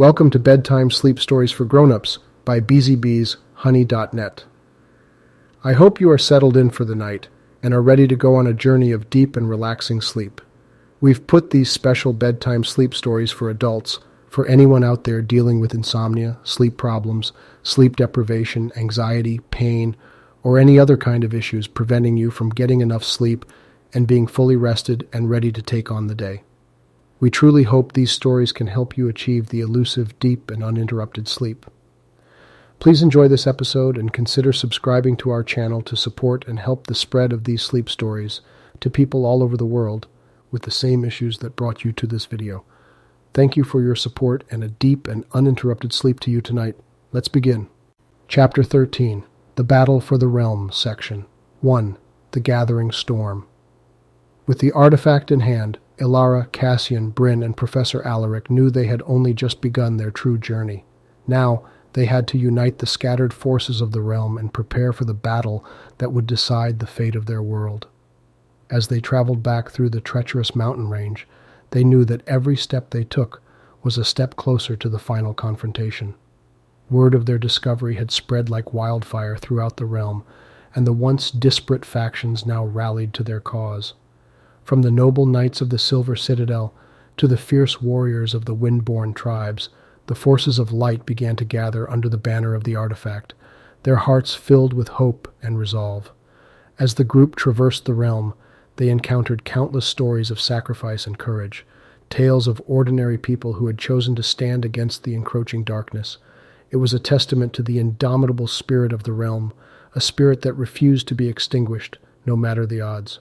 Welcome to Bedtime Sleep Stories for Grown-Ups by BZBeesHoney.net. I hope you are settled in for the night and are ready to go on a journey of deep and relaxing sleep. We've put these special bedtime sleep stories for adults for anyone out there dealing with insomnia, sleep problems, sleep deprivation, anxiety, pain, or any other kind of issues preventing you from getting enough sleep and being fully rested and ready to take on the day. We truly hope these stories can help you achieve the elusive, deep, and uninterrupted sleep. Please enjoy this episode and consider subscribing to our channel to support and help the spread of these sleep stories to people all over the world with the same issues that brought you to this video. Thank you for your support and a deep and uninterrupted sleep to you tonight. Let's begin. Chapter 13, The Battle for the Realm, Section 1, The Gathering Storm. With the artifact in hand, Ilara, Cassian, Bryn, and Professor Alaric knew they had only just begun their true journey. Now, they had to unite the scattered forces of the realm and prepare for the battle that would decide the fate of their world. As they traveled back through the treacherous mountain range, they knew that every step they took was a step closer to the final confrontation. Word of their discovery had spread like wildfire throughout the realm, and the once disparate factions now rallied to their cause. From the noble knights of the Silver Citadel to the fierce warriors of the wind-born tribes, the forces of light began to gather under the banner of the artifact, their hearts filled with hope and resolve. As the group traversed the realm, they encountered countless stories of sacrifice and courage, tales of ordinary people who had chosen to stand against the encroaching darkness. It was a testament to the indomitable spirit of the realm, a spirit that refused to be extinguished, no matter the odds.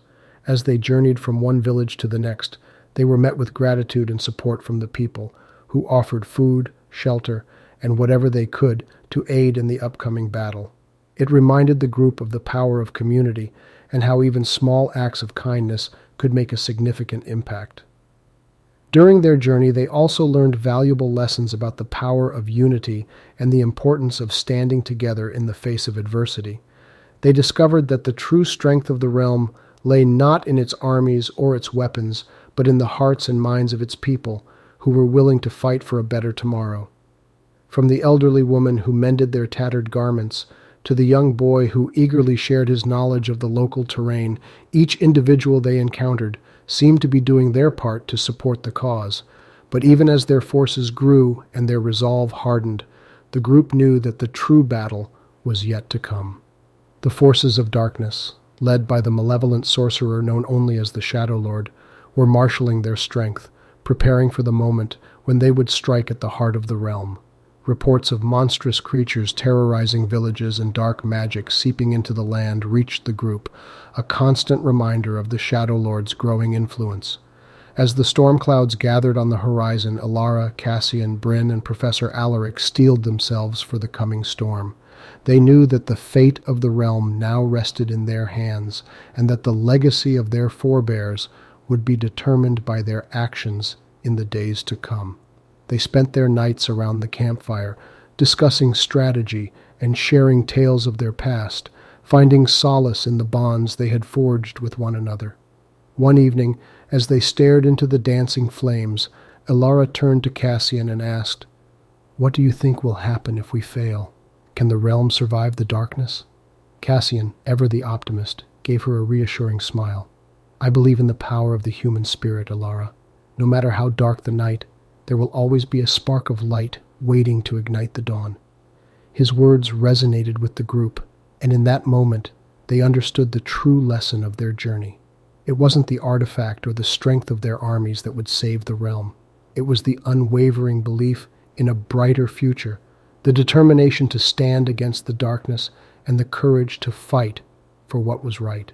As they journeyed from one village to the next, they were met with gratitude and support from the people, who offered food, shelter, and whatever they could to aid in the upcoming battle. It reminded the group of the power of community and how even small acts of kindness could make a significant impact. During their journey, they also learned valuable lessons about the power of unity and the importance of standing together in the face of adversity. They discovered that the true strength of the realm lay not in its armies or its weapons, but in the hearts and minds of its people, who were willing to fight for a better tomorrow. From the elderly woman who mended their tattered garments, to the young boy who eagerly shared his knowledge of the local terrain, each individual they encountered seemed to be doing their part to support the cause. But even as their forces grew and their resolve hardened, the group knew that the true battle was yet to come. The forces of darkness, led by the malevolent sorcerer known only as the Shadow Lord, were marshaling their strength, preparing for the moment when they would strike at the heart of the realm. Reports of monstrous creatures terrorizing villages and dark magic seeping into the land reached the group, a constant reminder of the Shadow Lord's growing influence. As the storm clouds gathered on the horizon, Ilara, Cassian, Bryn, and Professor Alaric steeled themselves for the coming storm. They knew that the fate of the realm now rested in their hands, and that the legacy of their forebears would be determined by their actions in the days to come. They spent their nights around the campfire, discussing strategy and sharing tales of their past, finding solace in the bonds they had forged with one another. One evening, as they stared into the dancing flames, Ilara turned to Cassian and asked, "What do you think will happen if we fail? Can the realm survive the darkness?" Cassian, ever the optimist, gave her a reassuring smile. "I believe in the power of the human spirit, Ilara. No matter how dark the night, there will always be a spark of light waiting to ignite the dawn." His words resonated with the group, and in that moment, they understood the true lesson of their journey. It wasn't the artifact or the strength of their armies that would save the realm. It was the unwavering belief in a brighter future, the determination to stand against the darkness, and the courage to fight for what was right.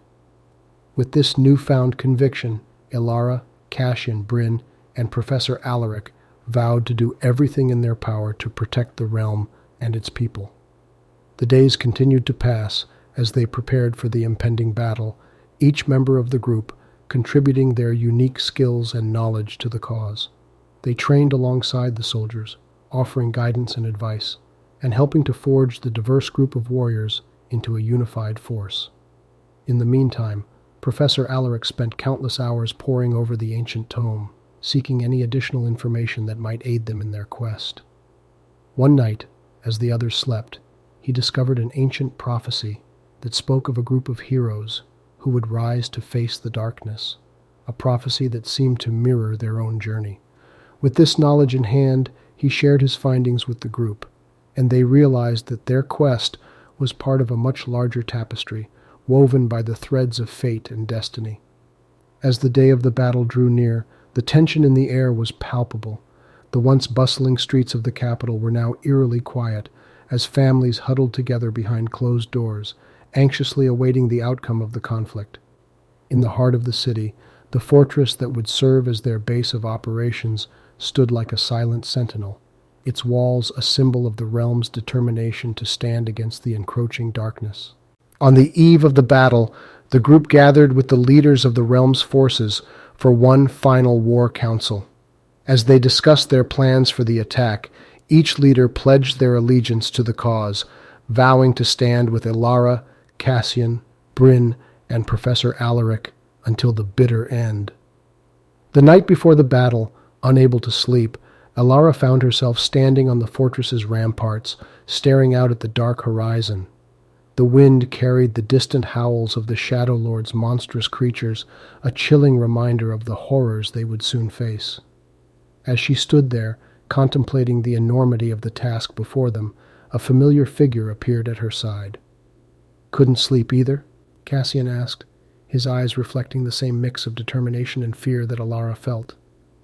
With this newfound conviction, Ilara, Cassian, Bryn, and Professor Alaric vowed to do everything in their power to protect the realm and its people. The days continued to pass as they prepared for the impending battle, each member of the group contributing their unique skills and knowledge to the cause. They trained alongside the soldiers, offering guidance and advice, and helping to forge the diverse group of warriors into a unified force. In the meantime, Professor Alaric spent countless hours poring over the ancient tome, seeking any additional information that might aid them in their quest. One night, as the others slept, he discovered an ancient prophecy that spoke of a group of heroes who would rise to face the darkness, a prophecy that seemed to mirror their own journey. With this knowledge in hand, he shared his findings with the group, and they realized that their quest was part of a much larger tapestry, woven by the threads of fate and destiny. As the day of the battle drew near, the tension in the air was palpable. The once bustling streets of the capital were now eerily quiet, as families huddled together behind closed doors, anxiously awaiting the outcome of the conflict. In the heart of the city, the fortress that would serve as their base of operations stood like a silent sentinel, its walls a symbol of the realm's determination to stand against the encroaching darkness. On the eve of the battle, the group gathered with the leaders of the realm's forces for one final war council. As they discussed their plans for the attack, each leader pledged their allegiance to the cause, vowing to stand with Elara, Cassian, Bryn, and Professor Alaric until the bitter end. The night before the battle, unable to sleep, Elara found herself standing on the fortress's ramparts, staring out at the dark horizon. The wind carried the distant howls of the Shadow Lord's monstrous creatures, a chilling reminder of the horrors they would soon face. As she stood there, contemplating the enormity of the task before them, a familiar figure appeared at her side. "Couldn't sleep either?" Cassian asked, his eyes reflecting the same mix of determination and fear that Elara felt.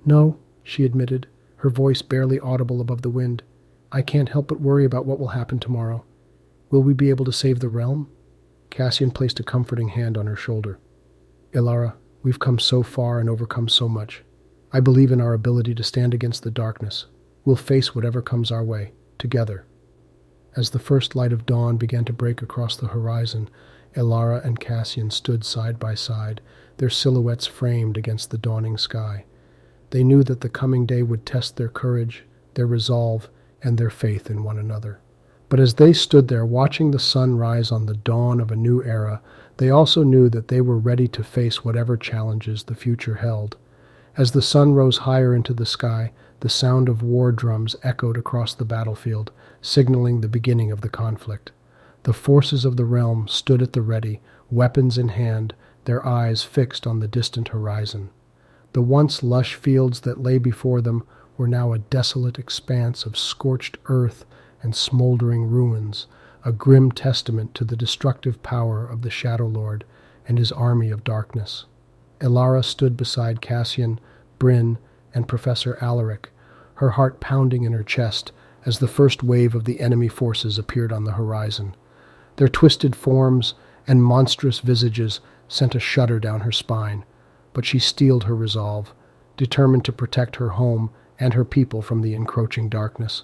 "No," she admitted, her voice barely audible above the wind. "I can't help but worry about what will happen tomorrow. Will we be able to save the realm?" Cassian placed a comforting hand on her shoulder. "Elara, we've come so far and overcome so much. I believe in our ability to stand against the darkness. We'll face whatever comes our way, together." As the first light of dawn began to break across the horizon, Elara and Cassian stood side by side, their silhouettes framed against the dawning sky. They knew that the coming day would test their courage, their resolve, and their faith in one another. But as they stood there watching the sun rise on the dawn of a new era, they also knew that they were ready to face whatever challenges the future held. As the sun rose higher into the sky, the sound of war drums echoed across the battlefield, signaling the beginning of the conflict. The forces of the realm stood at the ready, weapons in hand, their eyes fixed on the distant horizon. The once lush fields that lay before them were now a desolate expanse of scorched earth and smoldering ruins, a grim testament to the destructive power of the Shadow Lord and his army of darkness. Elara stood beside Cassian, Bryn, and Professor Alaric, her heart pounding in her chest as the first wave of the enemy forces appeared on the horizon. Their twisted forms and monstrous visages sent a shudder down her spine, but she steeled her resolve, determined to protect her home and her people from the encroaching darkness.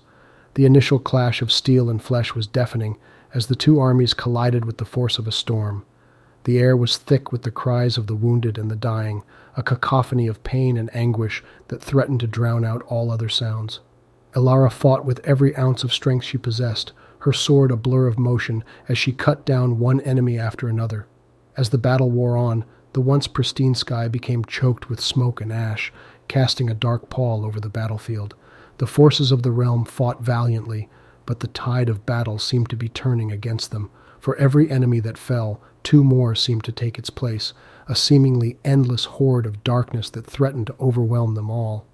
The initial clash of steel and flesh was deafening as the two armies collided with the force of a storm. The air was thick with the cries of the wounded and the dying, a cacophony of pain and anguish that threatened to drown out all other sounds. Elara fought with every ounce of strength she possessed, her sword a blur of motion as she cut down one enemy after another. As the battle wore on, the once pristine sky became choked with smoke and ash, casting a dark pall over the battlefield. The forces of the realm fought valiantly, but the tide of battle seemed to be turning against them. For every enemy that fell, two more seemed to take its place, a seemingly endless horde of darkness that threatened to overwhelm them all.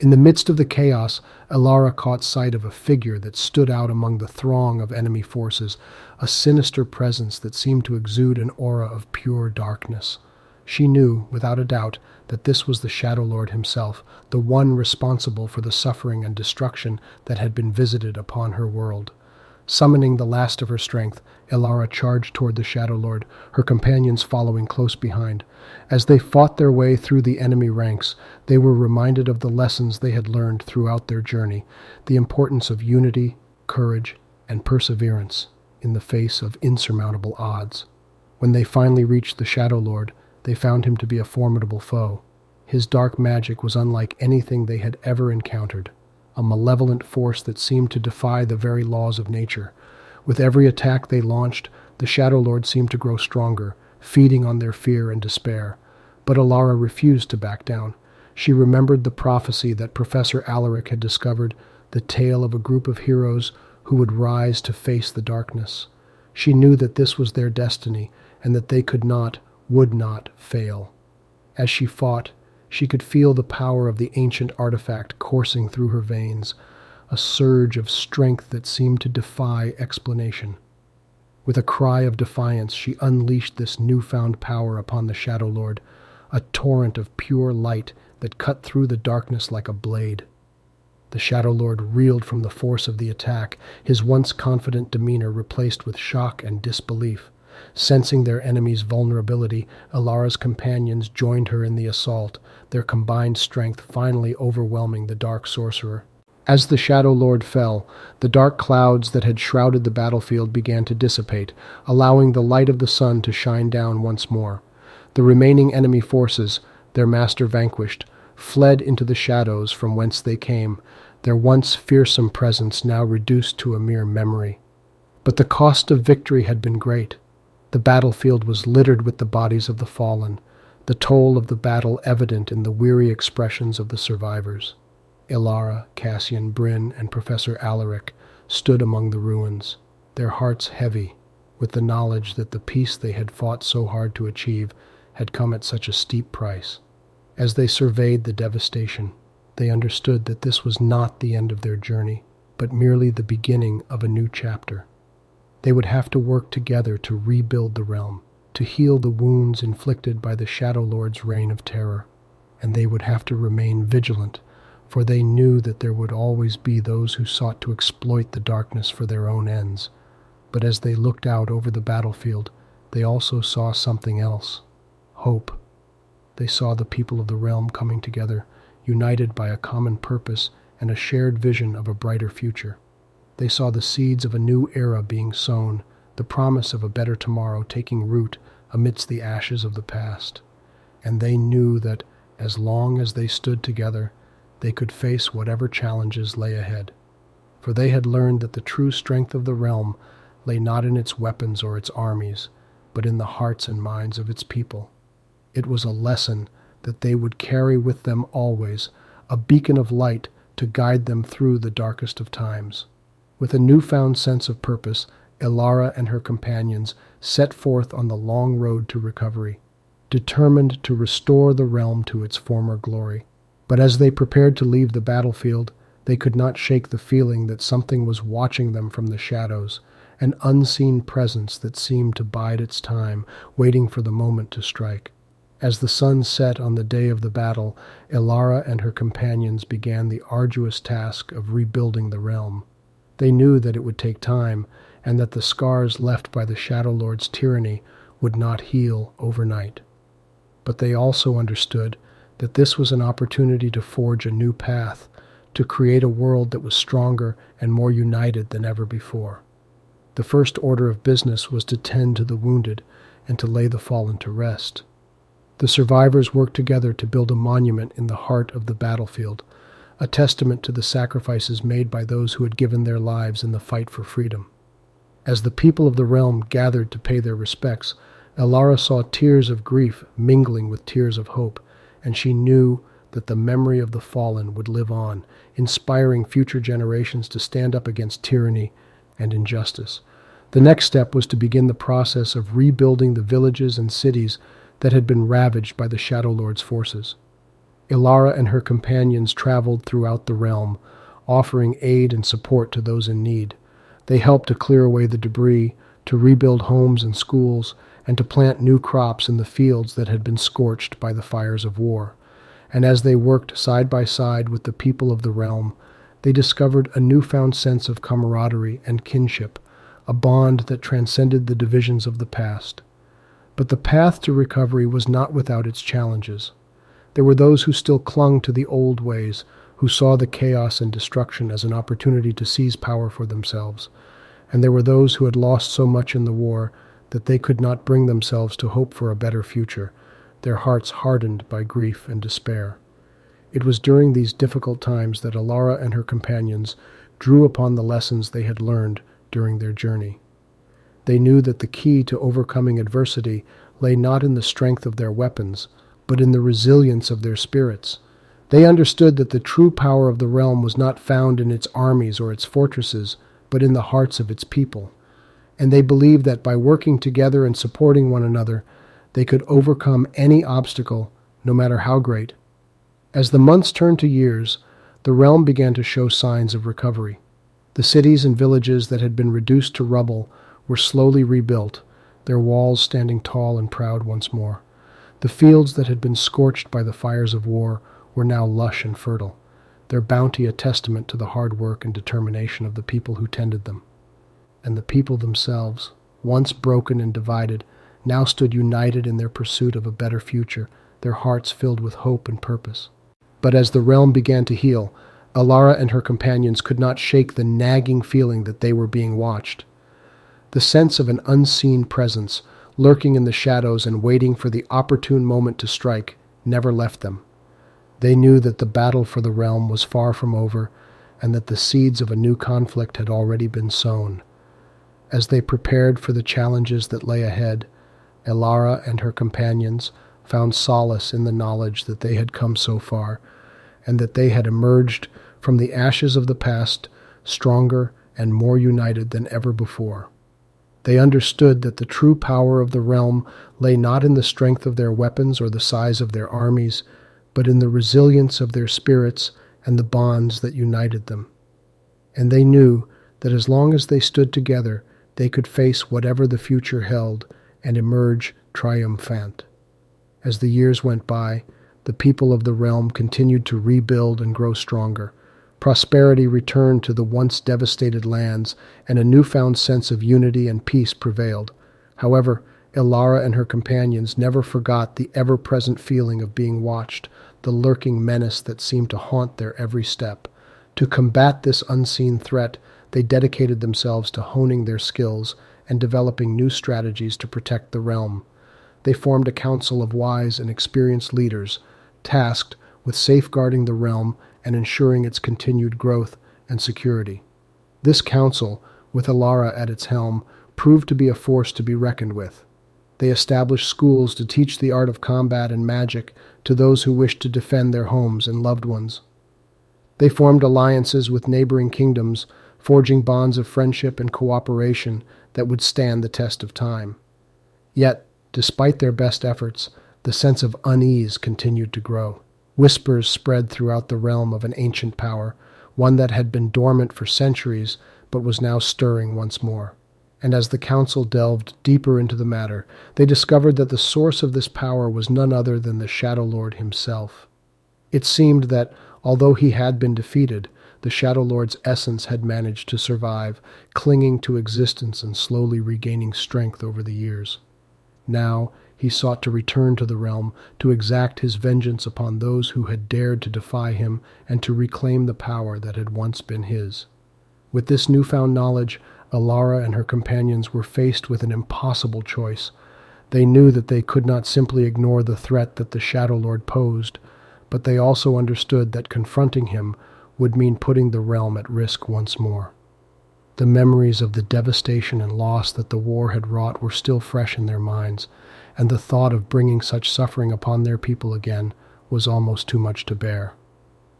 In the midst of the chaos, Elara caught sight of a figure that stood out among the throng of enemy forces, a sinister presence that seemed to exude an aura of pure darkness. She knew, without a doubt, that this was the Shadow Lord himself, the one responsible for the suffering and destruction that had been visited upon her world. Summoning the last of her strength, Elara charged toward the Shadow Lord, her companions following close behind. As they fought their way through the enemy ranks, they were reminded of the lessons they had learned throughout their journey, the importance of unity, courage, and perseverance in the face of insurmountable odds. When they finally reached the Shadow Lord, they found him to be a formidable foe. His dark magic was unlike anything they had ever encountered, a malevolent force that seemed to defy the very laws of nature. With every attack they launched, the Shadow Lord seemed to grow stronger, feeding on their fear and despair. But Elara refused to back down. She remembered the prophecy that Professor Alaric had discovered, the tale of a group of heroes who would rise to face the darkness. She knew that this was their destiny and that they could not, would not fail. As she fought, she could feel the power of the ancient artifact coursing through her veins, a surge of strength that seemed to defy explanation. With a cry of defiance, she unleashed this newfound power upon the Shadow Lord, a torrent of pure light that cut through the darkness like a blade. The Shadow Lord reeled from the force of the attack, his once confident demeanor replaced with shock and disbelief. Sensing their enemy's vulnerability, Elara's companions joined her in the assault, their combined strength finally overwhelming the dark sorcerer. As the Shadow Lord fell, the dark clouds that had shrouded the battlefield began to dissipate, allowing the light of the sun to shine down once more. The remaining enemy forces, their master vanquished, fled into the shadows from whence they came, their once fearsome presence now reduced to a mere memory. But the cost of victory had been great. The battlefield was littered with the bodies of the fallen, the toll of the battle evident in the weary expressions of the survivors. Elara, Cassian, Bryn, and Professor Alaric stood among the ruins, their hearts heavy with the knowledge that the peace they had fought so hard to achieve had come at such a steep price. As they surveyed the devastation, they understood that this was not the end of their journey, but merely the beginning of a new chapter. They would have to work together to rebuild the realm, to heal the wounds inflicted by the Shadow Lord's reign of terror, and they would have to remain vigilant, for they knew that there would always be those who sought to exploit the darkness for their own ends. But as they looked out over the battlefield, they also saw something else: hope. They saw the people of the realm coming together, united by a common purpose and a shared vision of a brighter future. They saw the seeds of a new era being sown, the promise of a better tomorrow taking root amidst the ashes of the past. And they knew that, as long as they stood together, they could face whatever challenges lay ahead. For they had learned that the true strength of the realm lay not in its weapons or its armies, but in the hearts and minds of its people. It was a lesson that they would carry with them always, a beacon of light to guide them through the darkest of times. With a newfound sense of purpose, Elara and her companions set forth on the long road to recovery, determined to restore the realm to its former glory. But as they prepared to leave the battlefield, they could not shake the feeling that something was watching them from the shadows, an unseen presence that seemed to bide its time, waiting for the moment to strike. As the sun set on the day of the battle, Elara and her companions began the arduous task of rebuilding the realm. They knew that it would take time, and that the scars left by the Shadow Lord's tyranny would not heal overnight. But they also understood that this was an opportunity to forge a new path, to create a world that was stronger and more united than ever before. The first order of business was to tend to the wounded and to lay the fallen to rest. The survivors worked together to build a monument in the heart of the battlefield, a testament to the sacrifices made by those who had given their lives in the fight for freedom. As the people of the realm gathered to pay their respects, Elara saw tears of grief mingling with tears of hope, and she knew that the memory of the fallen would live on, inspiring future generations to stand up against tyranny and injustice. The next step was to begin the process of rebuilding the villages and cities that had been ravaged by the Shadow Lord's forces. Elara and her companions traveled throughout the realm, offering aid and support to those in need. They helped to clear away the debris, to rebuild homes and schools, and to plant new crops in the fields that had been scorched by the fires of war. And as they worked side by side with the people of the realm, they discovered a newfound sense of camaraderie and kinship, a bond that transcended the divisions of the past. But the path to recovery was not without its challenges. There were those who still clung to the old ways, who saw the chaos and destruction as an opportunity to seize power for themselves. And there were those who had lost so much in the war that they could not bring themselves to hope for a better future, their hearts hardened by grief and despair. It was during these difficult times that Elara and her companions drew upon the lessons they had learned during their journey. They knew that the key to overcoming adversity lay not in the strength of their weapons, but in the resilience of their spirits. They understood that the true power of the realm was not found in its armies or its fortresses, but in the hearts of its people. And they believed that by working together and supporting one another, they could overcome any obstacle, no matter how great. As the months turned to years, the realm began to show signs of recovery. The cities and villages that had been reduced to rubble were slowly rebuilt, their walls standing tall and proud once more. The fields that had been scorched by the fires of war were now lush and fertile, their bounty a testament to the hard work and determination of the people who tended them. And the people themselves, once broken and divided, now stood united in their pursuit of a better future, their hearts filled with hope and purpose. But as the realm began to heal, Alara and her companions could not shake the nagging feeling that they were being watched. The sense of an unseen presence, lurking in the shadows and waiting for the opportune moment to strike, never left them. They knew that the battle for the realm was far from over, and that the seeds of a new conflict had already been sown. As they prepared for the challenges that lay ahead, Alara and her companions found solace in the knowledge that they had come so far, and that they had emerged from the ashes of the past stronger and more united than ever before. They understood that the true power of the realm lay not in the strength of their weapons or the size of their armies, but in the resilience of their spirits and the bonds that united them. And they knew that as long as they stood together, they could face whatever the future held and emerge triumphant. As the years went by, the people of the realm continued to rebuild and grow stronger. Prosperity returned to the once devastated lands, and a newfound sense of unity and peace prevailed. However, Alara and her companions never forgot the ever-present feeling of being watched, the lurking menace that seemed to haunt their every step. To combat this unseen threat, they dedicated themselves to honing their skills and developing new strategies to protect the realm. They formed a council of wise and experienced leaders, tasked with safeguarding the realm and ensuring its continued growth and security. This council, with Alara at its helm, proved to be a force to be reckoned with. They established schools to teach the art of combat and magic to those who wished to defend their homes and loved ones. They formed alliances with neighboring kingdoms, forging bonds of friendship and cooperation that would stand the test of time. Yet, despite their best efforts, the sense of unease continued to grow. Whispers spread throughout the realm of an ancient power, one that had been dormant for centuries but was now stirring once more. And as the council delved deeper into the matter, they discovered that the source of this power was none other than the Shadow Lord himself. It seemed that, although he had been defeated, the Shadow Lord's essence had managed to survive, clinging to existence and slowly regaining strength over the years. Now, he sought to return to the realm, to exact his vengeance upon those who had dared to defy him, and to reclaim the power that had once been his. With this newfound knowledge, Alara and her companions were faced with an impossible choice. They knew that they could not simply ignore the threat that the Shadow Lord posed, but they also understood that confronting him would mean putting the realm at risk once more. The memories of the devastation and loss that the war had wrought were still fresh in their minds, and the thought of bringing such suffering upon their people again was almost too much to bear.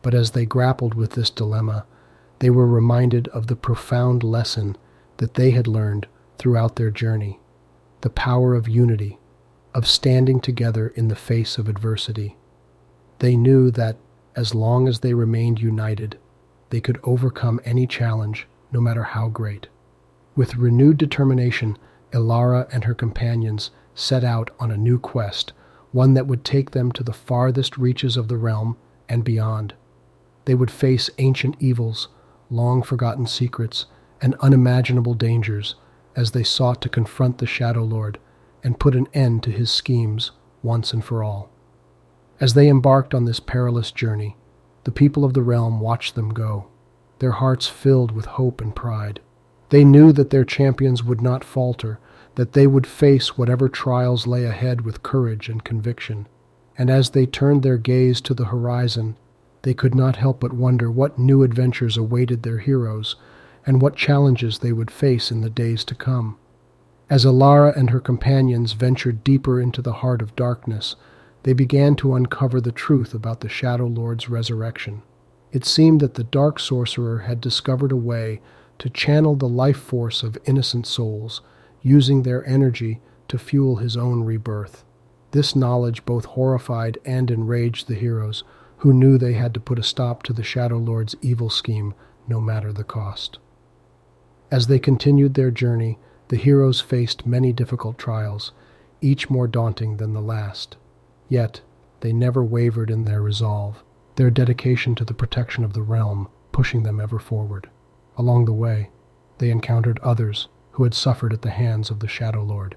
But as they grappled with this dilemma, they were reminded of the profound lesson that they had learned throughout their journey, the power of unity, of standing together in the face of adversity. They knew that, as long as they remained united, they could overcome any challenge, no matter how great. With renewed determination, Alara and her companions set out on a new quest, one that would take them to the farthest reaches of the realm and beyond. They would face ancient evils, long-forgotten secrets, and unimaginable dangers as they sought to confront the Shadow Lord and put an end to his schemes once and for all. As they embarked on this perilous journey, the people of the realm watched them go, their hearts filled with hope and pride. They knew that their champions would not falter, that they would face whatever trials lay ahead with courage and conviction. And as they turned their gaze to the horizon, they could not help but wonder what new adventures awaited their heroes, and what challenges they would face in the days to come. As Alara and her companions ventured deeper into the heart of darkness, they began to uncover the truth about the Shadow Lord's resurrection. It seemed that the dark sorcerer had discovered a way to channel the life force of innocent souls, using their energy to fuel his own rebirth. This knowledge both horrified and enraged the heroes, who knew they had to put a stop to the Shadow Lord's evil scheme, no matter the cost. As they continued their journey, the heroes faced many difficult trials, each more daunting than the last. Yet, they never wavered in their resolve, their dedication to the protection of the realm pushing them ever forward. Along the way, they encountered others who had suffered at the hands of the Shadow Lord,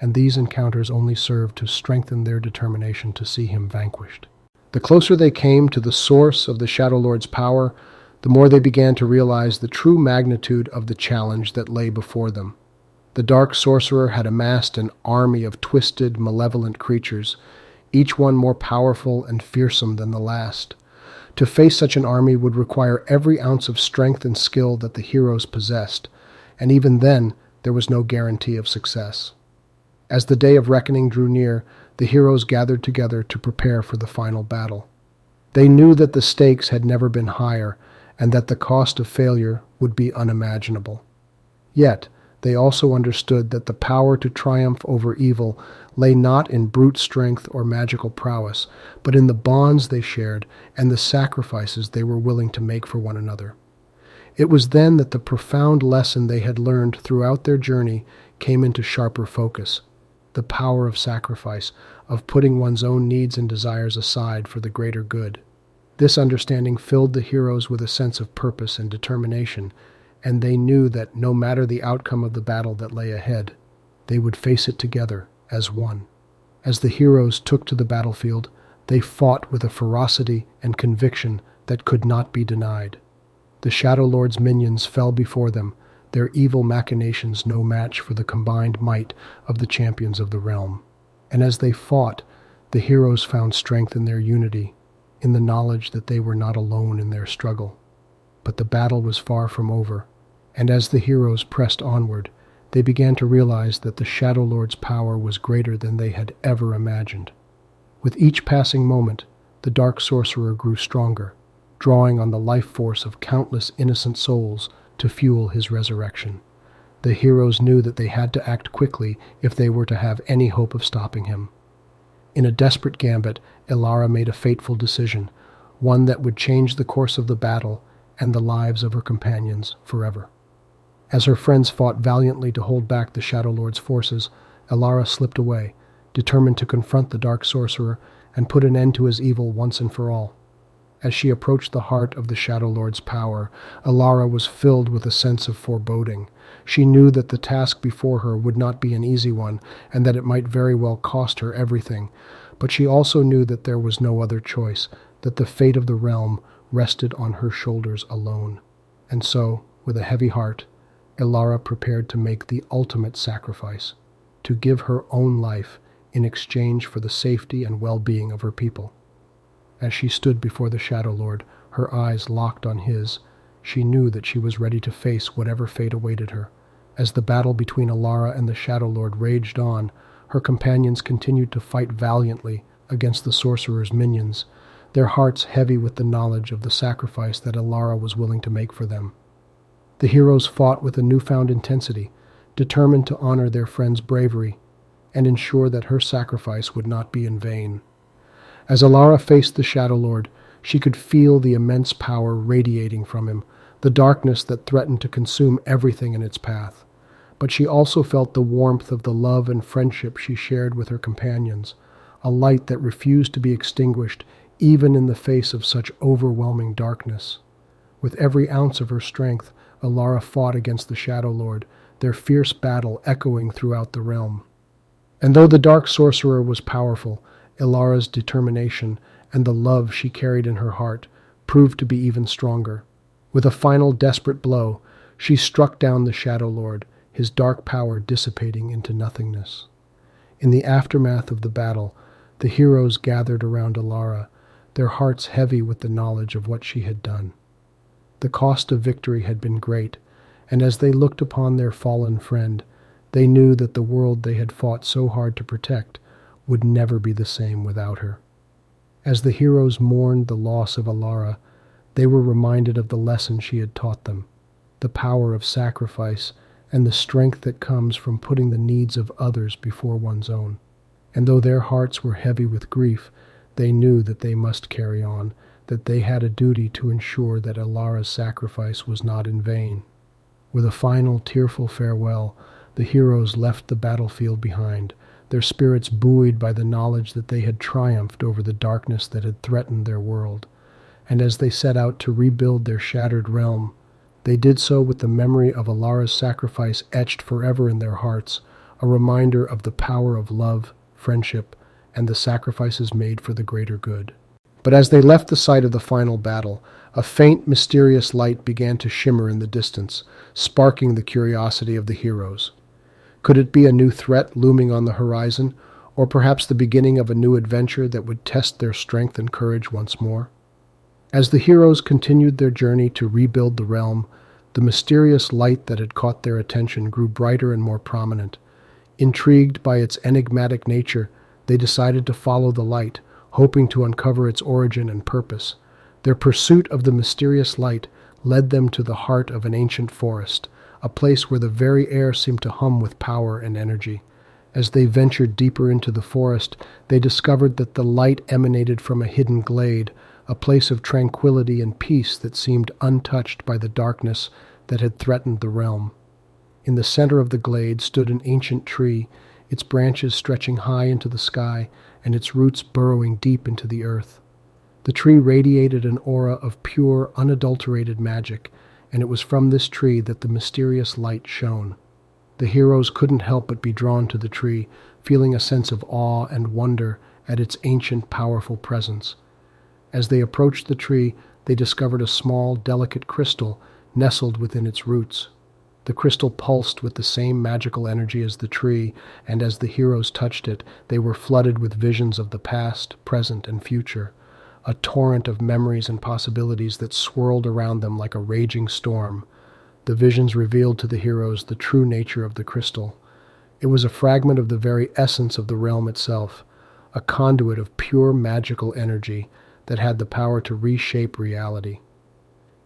and these encounters only served to strengthen their determination to see him vanquished. The closer they came to the source of the Shadow Lord's power, the more they began to realize the true magnitude of the challenge that lay before them. The dark sorcerer had amassed an army of twisted, malevolent creatures, each one more powerful and fearsome than the last. To face such an army would require every ounce of strength and skill that the heroes possessed, and even then there was no guarantee of success. As the day of reckoning drew near, the heroes gathered together to prepare for the final battle. They knew that the stakes had never been higher, and that the cost of failure would be unimaginable. Yet, they also understood that the power to triumph over evil lay not in brute strength or magical prowess, but in the bonds they shared and the sacrifices they were willing to make for one another. It was then that the profound lesson they had learned throughout their journey came into sharper focus: the power of sacrifice, of putting one's own needs and desires aside for the greater good. This understanding filled the heroes with a sense of purpose and determination, and they knew that no matter the outcome of the battle that lay ahead, they would face it together as one. As the heroes took to the battlefield, they fought with a ferocity and conviction that could not be denied. The Shadow Lord's minions fell before them, their evil machinations no match for the combined might of the champions of the realm. And as they fought, the heroes found strength in their unity, in the knowledge that they were not alone in their struggle. But the battle was far from over, and as the heroes pressed onward, they began to realize that the Shadow Lord's power was greater than they had ever imagined. With each passing moment, the dark sorcerer grew stronger, drawing on the life force of countless innocent souls to fuel his resurrection. The heroes knew that they had to act quickly if they were to have any hope of stopping him. In a desperate gambit, Elara made a fateful decision, one that would change the course of the battle and the lives of her companions forever. As her friends fought valiantly to hold back the Shadow Lord's forces, Elara slipped away, determined to confront the dark sorcerer and put an end to his evil once and for all. As she approached the heart of the Shadow Lord's power, Elara was filled with a sense of foreboding. She knew that the task before her would not be an easy one, and that it might very well cost her everything. But she also knew that there was no other choice, that the fate of the realm rested on her shoulders alone. And so, with a heavy heart, Elara prepared to make the ultimate sacrifice, to give her own life in exchange for the safety and well-being of her people. As she stood before the Shadow Lord, her eyes locked on his, she knew that she was ready to face whatever fate awaited her. As the battle between Elara and the Shadow Lord raged on, her companions continued to fight valiantly against the sorcerer's minions, their hearts heavy with the knowledge of the sacrifice that Elara was willing to make for them. The heroes fought with a newfound intensity, determined to honor their friend's bravery and ensure that her sacrifice would not be in vain. As Elara faced the Shadow Lord, she could feel the immense power radiating from him, the darkness that threatened to consume everything in its path. But she also felt the warmth of the love and friendship she shared with her companions, a light that refused to be extinguished even in the face of such overwhelming darkness. With every ounce of her strength, Elara fought against the Shadow Lord, their fierce battle echoing throughout the realm. And though the dark sorcerer was powerful, Elara's determination and the love she carried in her heart proved to be even stronger. With a final desperate blow, she struck down the Shadow Lord, his dark power dissipating into nothingness. In the aftermath of the battle, the heroes gathered around Elara, their hearts heavy with the knowledge of what she had done. The cost of victory had been great, and as they looked upon their fallen friend, they knew that the world they had fought so hard to protect would never be the same without her. As the heroes mourned the loss of Alara, they were reminded of the lesson she had taught them, the power of sacrifice and the strength that comes from putting the needs of others before one's own. And though their hearts were heavy with grief, they knew that they must carry on, that they had a duty to ensure that Alara's sacrifice was not in vain. With a final tearful farewell, the heroes left the battlefield behind, their spirits buoyed by the knowledge that they had triumphed over the darkness that had threatened their world. And as they set out to rebuild their shattered realm, they did so with the memory of Alara's sacrifice etched forever in their hearts, a reminder of the power of love, friendship, and the sacrifices made for the greater good. But as they left the site of the final battle, a faint, mysterious light began to shimmer in the distance, sparking the curiosity of the heroes. Could it be a new threat looming on the horizon, or perhaps the beginning of a new adventure that would test their strength and courage once more? As the heroes continued their journey to rebuild the realm, the mysterious light that had caught their attention grew brighter and more prominent. Intrigued by its enigmatic nature, they decided to follow the light, hoping to uncover its origin and purpose. Their pursuit of the mysterious light led them to the heart of an ancient forest, a place where the very air seemed to hum with power and energy. As they ventured deeper into the forest, they discovered that the light emanated from a hidden glade, a place of tranquility and peace that seemed untouched by the darkness that had threatened the realm. In the center of the glade stood an ancient tree, its branches stretching high into the sky and its roots burrowing deep into the earth. The tree radiated an aura of pure, unadulterated magic, and it was from this tree that the mysterious light shone. The heroes couldn't help but be drawn to the tree, feeling a sense of awe and wonder at its ancient, powerful presence. As they approached the tree, they discovered a small, delicate crystal nestled within its roots. The crystal pulsed with the same magical energy as the tree, and as the heroes touched it, they were flooded with visions of the past, present, and future, a torrent of memories and possibilities that swirled around them like a raging storm. The visions revealed to the heroes the true nature of the crystal. It was a fragment of the very essence of the realm itself, a conduit of pure magical energy that had the power to reshape reality.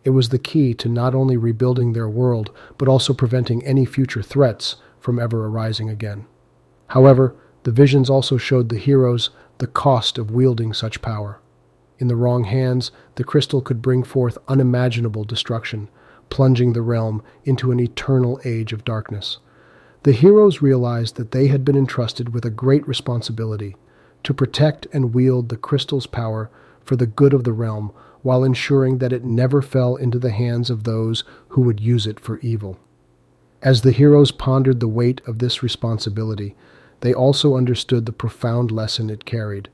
It was the key to not only rebuilding their world, but also preventing any future threats from ever arising again. However, the visions also showed the heroes the cost of wielding such power. In the wrong hands, the crystal could bring forth unimaginable destruction, plunging the realm into an eternal age of darkness. The heroes realized that they had been entrusted with a great responsibility to protect and wield the crystal's power for the good of the realm, while ensuring that it never fell into the hands of those who would use it for evil. As the heroes pondered the weight of this responsibility, they also understood the profound lesson it carried,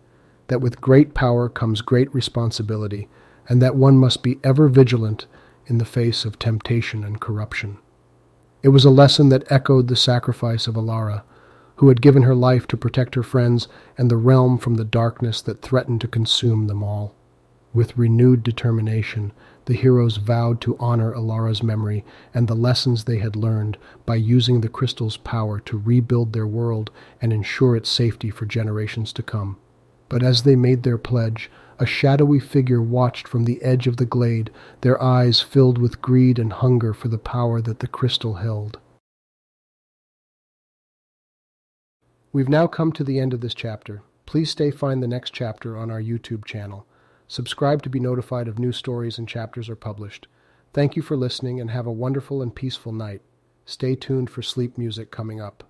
that with great power comes great responsibility, and that one must be ever vigilant in the face of temptation and corruption. It was a lesson that echoed the sacrifice of Alara, who had given her life to protect her friends and the realm from the darkness that threatened to consume them all. With renewed determination, the heroes vowed to honor Alara's memory and the lessons they had learned by using the crystal's power to rebuild their world and ensure its safety for generations to come. But as they made their pledge, a shadowy figure watched from the edge of the glade, their eyes filled with greed and hunger for the power that the crystal held. We've now come to the end of this chapter. Please find the next chapter on our YouTube channel. Subscribe to be notified of new stories and chapters are published. Thank you for listening and have a wonderful and peaceful night. Stay tuned for sleep music coming up.